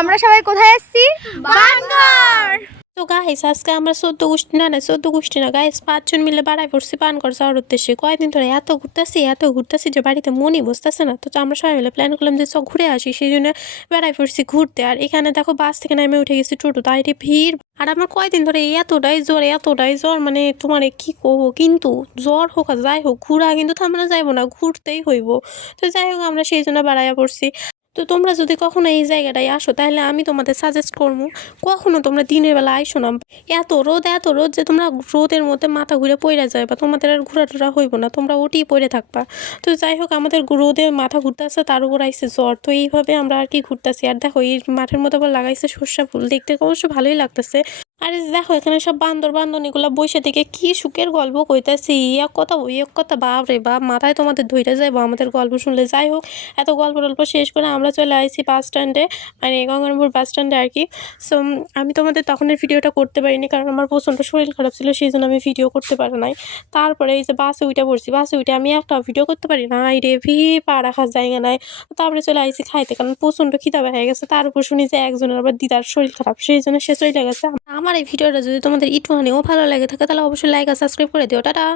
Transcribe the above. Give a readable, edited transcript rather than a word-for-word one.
আমরা সবাই কোথায় এসেছি? বানঘর। তো গাইস আজকে আমরা 14 গোষ্ঠী না গাইস 5 জন মিলে বাড়াই পড়ছি পানঘর যাওয়ার উদ্দেশ্যে। কয়েকদিন ধরে এত ঘুরতেছি যে বাড়িতে মনই বসতেছে না। তো আমরা সবাই মিলে প্ল্যান করলাম যে ঘুরে আসি, সেই জন্য বেড়াই পড়ছি ঘুরতে। আর এখানে দেখো বাস থেকে নেমে উঠে গেছি টোটো, তাই ভিড়। আর আমার কয়েকদিন ধরে এতটাই জ্বর মানে তোমার কি কহবো, কিন্তু জ্বর হোক আর যাই হোক ঘুরা কিন্তু থামানো যাইব না, ঘুরতেই হইব। তো যাই হোক আমরা সেই জন্য বাড়াইয়া পড়ছি। তো তোমরা যদি কখনো এই জায়গাটায় আসো তাহলে আমি তোমাদের সাজেস্ট করবো কখনো তোমরা দিনের বেলা আইসো না। এত রোদ যে তোমরা রোদের মধ্যে মাথা ঘুরে পড়ে যায় বা তোমাদের আর ঘোরা টোরা হইব না, তোমরা ওটিই পড়ে থাকবা। তো যাই হোক আমাদের রোদে মাথা ঘুরতেছে, তার উপর আইসে জ্বর। তো এইভাবে আমরা আর কি ঘুরতেছি। আর দেখো এই মাঠের মধ্যে আবার লাগাইছে সর্ষা ফুল, দেখতে অবশ্য ভালোই লাগতেছে। আর এই যে দেখো এখানে সব বান্দরবান্দনীগুলো বসে থেকে কি সুখের গল্প কইতাছি, এক কথা ওই এক কথা, বাপ রে বাপ, মাথায় তোমাদের ধইরা যাইবো আমাদের গল্প শুনলে। যাই হোক এত গল্প টল্প শেষ করে আমরা চলে আসছি বাস স্ট্যান্ডে, মানে গঙ্গারামপুর বাস স্ট্যান্ডে আর কি। সো আমি তোমাদের তখনের ভিডিওটা করতে পারিনি কারণ আমার প্রচণ্ড শরীর খারাপ ছিল, সেই জন্য আমি ভিডিও করতে পারি নাই। তারপরে এই যে বাসে পড়ছি, বাসে উঠে আমি একটা ভিডিও করতে পারি না, রে পা রাখার জায়গা নাই। তারপরে চলে আসছি খাইতে, কারণ প্রচণ্ড খিদা হয়ে গেছে। তার উপর শুনি যে একজনের আবার দিদার শরীর খারাপ, সেই জন্য সে চলে গেছে। আমার এই ভিডিওটা যদি তোমাদের একটুখানিও ভালো লাগে থাকে তাহলে অবশ্যই লাইক আর সাবস্ক্রাইব করে দিও। টাটা।